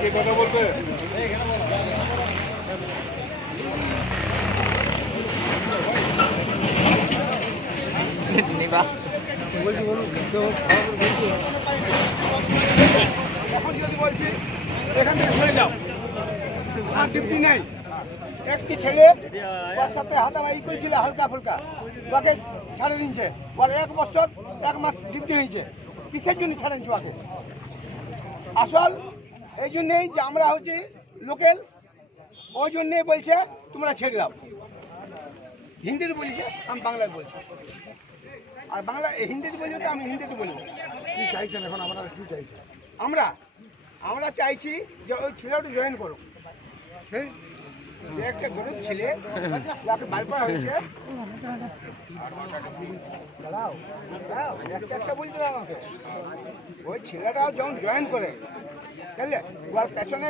কে কথা বলছে? বলছি এখান থেকে সরে যাও, আর ডিউটি নেই। একটি ছেলে ওর সাথে হাতামারি করেছিল হালকা ফুলকা, ওকে ছাড়ে দিচ্ছে। ওর 1 বছর 1 মাস ডিউটি হয়েছে। কিসের জন্য ছাড়ে দিচ্ছে ওকে? আসল এই জন্যেই যে আমরা হচ্ছি লোকেল, ওই জন্যেই বলছে তোমরা ছেড়ে দাও। হিন্দিতে বলছে, আমি বাংলায় বলছি। আর বাংলা হিন্দিতে বলছে তো আমি হিন্দিতে বলবো। কি চাইছেন এখন? আপনারা কি চাইছেন? আমরা চাইছি যে ওই ছেলেটা জয়েন করো। হ্যাঁ, যে একটা গরিব ছেলে, ওকে বার করা হয়েছে। একটা বলতে আমাকে ওই ছেলেটা যখন জয়েন করে, বুঝলে, ওর পেছনে